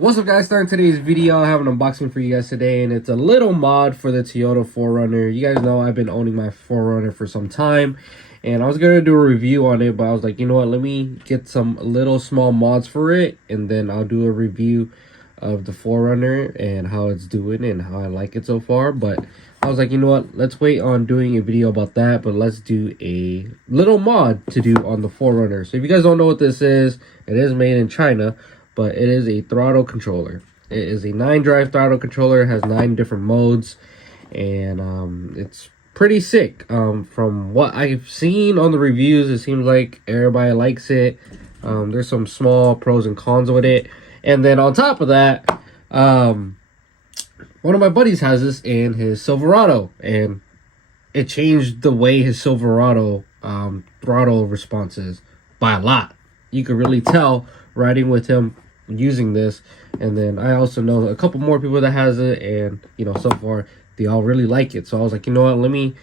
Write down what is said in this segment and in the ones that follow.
What's up, guys? Starting today's video, I have an unboxing for you guys today, and it's a little mod for the Toyota 4Runner. You guys know I've been owning my 4Runner for some time, and I was going to do a review on it, but I was like, you know what, let me get some little small mods for it, and then I'll do a review of the 4Runner and how it's doing and how I like it so far. But I was like, you know what, let's wait on doing a video about that, but let's do a little mod to do on the 4Runner. So if you guys don't know what this is, it is made in China, but it is a throttle controller. It is a 9drive throttle controller. It has 9 different modes, and it's pretty sick. From what I've seen on the reviews, it seems like everybody likes it. There's some small pros and cons with it, and then on top of that, one of my buddies has this in his Silverado, and it changed the way his Silverado throttle response is by a lot. You could really tell riding with him using this. And then I also know a couple more people that has it, and you know, so far they all really like it. So I was like, you know what, let me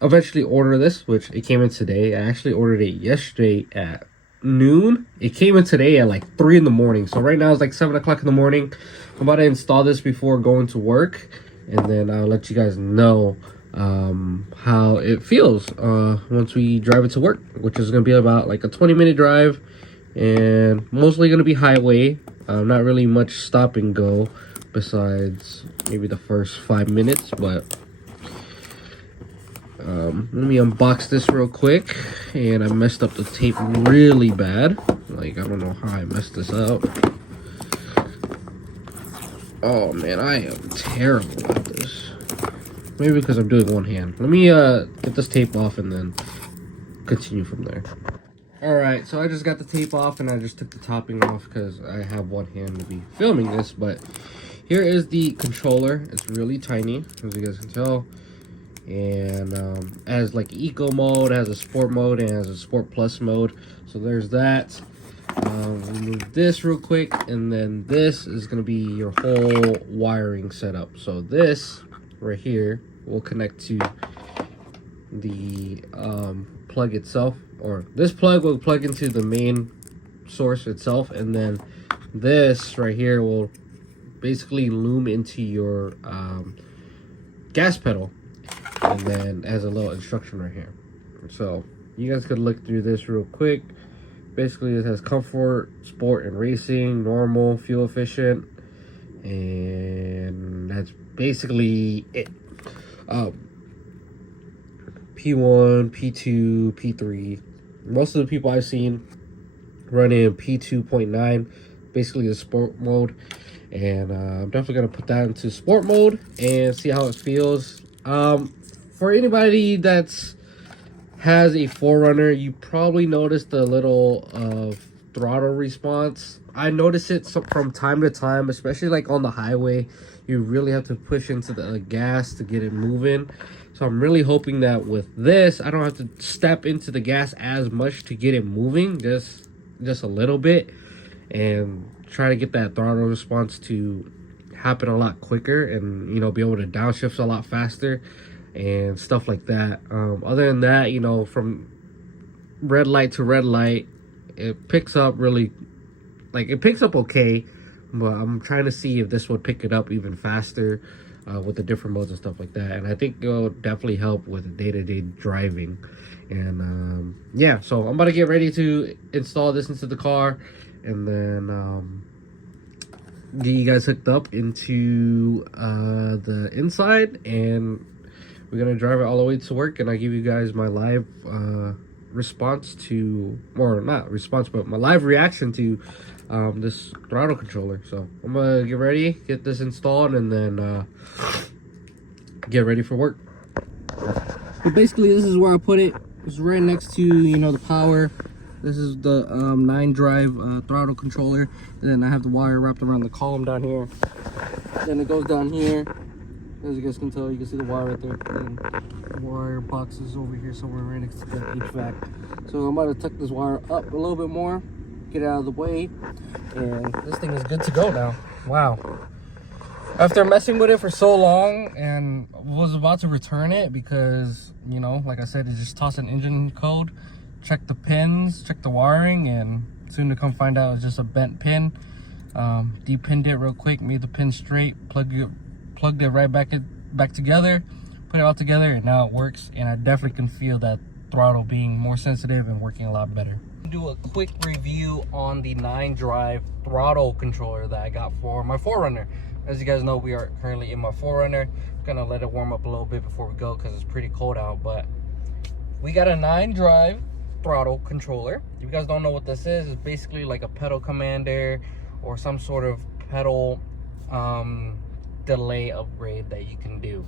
eventually order this, which it came in today. I actually ordered it yesterday at noon. It came in today at like 3 in the morning. So right now it's like 7 o'clock in the morning. I'm about to install this before going to work, and then I'll let you guys know how it feels once we drive it to work, which is gonna be about like a 20-minute drive, and mostly gonna be highway. Not really much stop and go besides maybe the first 5 minutes. But let me unbox this real quick. And I messed up the tape really bad. Like, I don't know how I messed this up. Oh man, I am terrible at this. Maybe because I'm doing one hand. Let me get this tape off and then continue from there. Alright, so I just got the tape off, and I just took the topping off because I have one hand to be filming this. But here is the controller. It's really tiny, as you guys can tell. And has like eco mode, has a sport mode, and has a sport plus mode. So there's that. Remove this real quick, and then this is going to be your whole wiring setup. So this right here will connect to the plug itself, or this plug will plug into the main source itself, and then this right here will basically loom into your gas pedal, and then has a little instruction right here. So you guys could look through this real quick. Basically, it has comfort, sport, and racing, normal, fuel efficient, and that's basically it. P1, P2, P3. Most of the people I've seen run in P2.9, basically the sport mode. And I'm definitely going to put that into sport mode and see how it feels. For anybody that's has a 4Runner, you probably noticed the little throttle response. I notice it from time to time, especially like on the highway. You really have to push into the gas to get it moving. So I'm really hoping that with this, I don't have to step into the gas as much to get it moving, just a little bit, and try to get that throttle response to happen a lot quicker, and you know, be able to downshift a lot faster and stuff like that. Other than that, you know, from red light to red light, it picks up really, like, it picks up okay, but I'm trying to see if this would pick it up even faster with the different modes and stuff like that. And I think it'll definitely help with day-to-day driving. And yeah, so I'm about to get ready to install this into the car, and then get you guys hooked up into the inside, and we're gonna drive it all the way to work, and I give you guys my live response to, or not response, but my live reaction to this throttle controller. So I'm gonna get ready, get this installed, and then get ready for work. But basically, this is where I put it. It's right next to, you know, the power. This is the 9drive throttle controller, and then I have the wire wrapped around the column down here. Then it goes down here. As you guys can tell, you can see the wire right there. And the wire box is over here somewhere right next to the HVAC. So I'm about to tuck this wire up a little bit more, get it out of the way, and this thing is good to go now. Wow. After messing with it for so long and was about to return it because, you know, like I said, it just tossed an engine code, check the pins, check the wiring, and soon to come find out it's just a bent pin. Depinned it real quick, made the pin straight, plugged it right back together, put it all together, and now it works. And I definitely can feel that throttle being more sensitive and working a lot better. Do a quick review on the 9drive throttle controller that I got for my 4Runner. As you guys know, we are currently in my 4Runner. I'm gonna let it warm up a little bit before we go because it's pretty cold out. But we got a 9drive throttle controller. If you guys don't know what this is, it's basically like a pedal commander or some sort of pedal delay upgrade that you can do.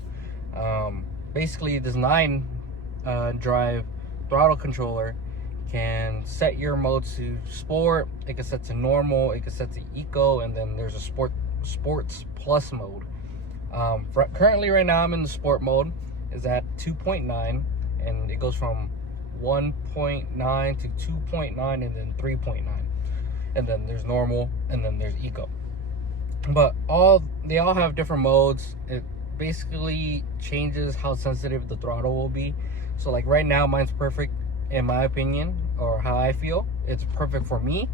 Basically, this 9drive throttle controller can set your mode to sport, it can set to normal, it can set to eco, and then there's a sports plus mode. Currently right now I'm in the sport mode, is at 2.9, and it goes from 1.9 to 2.9 and then 3.9, and then there's normal, and then there's eco. But they all have different modes. It basically changes how sensitive the throttle will be. So like right now, mine's perfect in my opinion, or how I feel. It's perfect for me.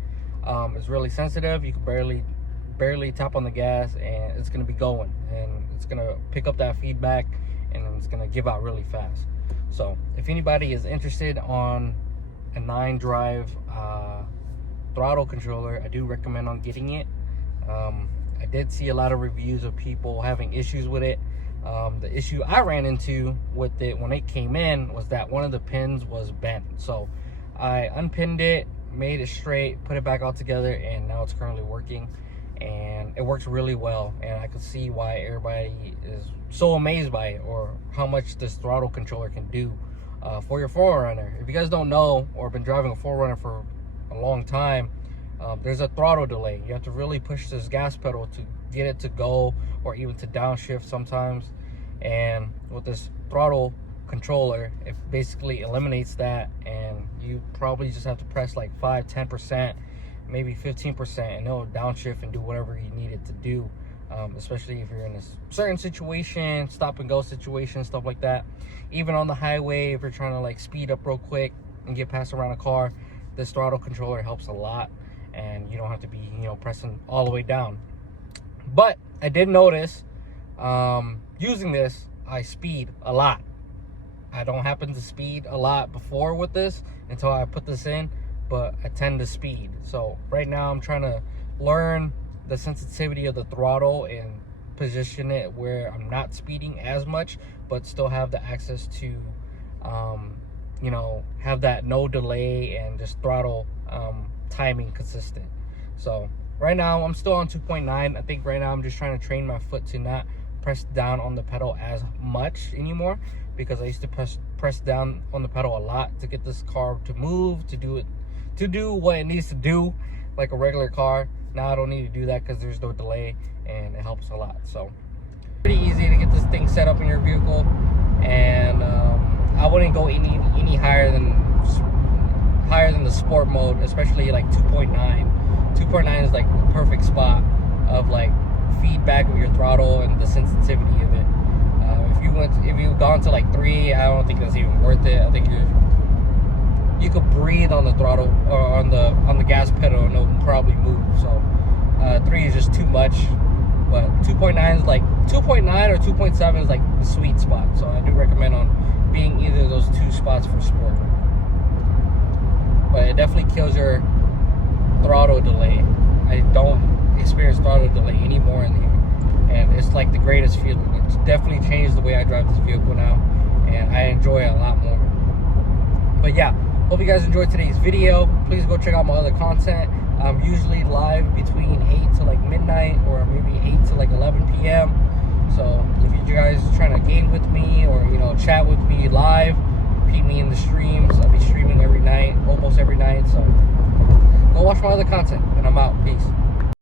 It's really sensitive. You can barely tap on the gas and it's gonna be going, and it's gonna pick up that feedback, and it's gonna give out really fast. So if anybody is interested on a 9drive throttle controller, I do recommend on getting it. I did see a lot of reviews of people having issues with it. The issue I ran into with it when it came in was that one of the pins was bent. So I unpinned it, made it straight, put it back all together, and now it's currently working. And it works really well. And I could see why everybody is so amazed by it, or how much this throttle controller can do for your 4Runner. If you guys don't know or been driving a 4Runner for a long time, there's a throttle delay. You have to really push this gas pedal to get it to go, or even to downshift sometimes. And with this throttle controller, it basically eliminates that, and you probably just have to press like 5-10%, maybe 15%, and it'll downshift and do whatever you need it to do. Especially if you're in a certain situation, stop and go situation, stuff like that. Even on the highway, if you're trying to like speed up real quick and get past around a car, this throttle controller helps a lot, and you don't have to be, pressing all the way down. But I did notice, using this, I speed a lot. I don't happen to speed a lot before with this until I put this in, but I tend to speed. So right now I'm trying to learn the sensitivity of the throttle and position it where I'm not speeding as much, but still have the access to, have that no delay and just throttle timing consistent. So right now I'm still on 2.9. I think right now I'm just trying to train my foot to not press down on the pedal as much anymore, because I used to press down on the pedal a lot to get this car to move, to do what it needs to do like a regular car. Now I don't need to do that because there's no delay, and it helps a lot. So pretty easy to get this thing set up in your vehicle, and I wouldn't go any higher than the sport mode, especially like 2.9. 2.9 is like the perfect spot of like feedback with your throttle and the sensitivity of it. If you've gone to like 3, I don't think that's even worth it. I think you could breathe on the throttle or on the gas pedal and it'll probably move. So 3 is just too much. But 2.9 is like 2.9 or 2.7 is like the sweet spot. So I do recommend on being either of those two spots for sport. But it definitely kills your throttle delay. I don't experience throttle delay anymore in here, and it's like the greatest feeling. It's definitely changed the way I drive this vehicle now, and I enjoy it a lot more. But yeah, hope you guys enjoyed today's video. Please go check out my other content. I'm usually live between 8 to like midnight, or maybe 8 to like 11 p.m. So if you guys are trying to game with me, or chat with me live, keep me in the streams. I'll be streaming every night, almost every night. So go watch my other content, and I'm out. Peace.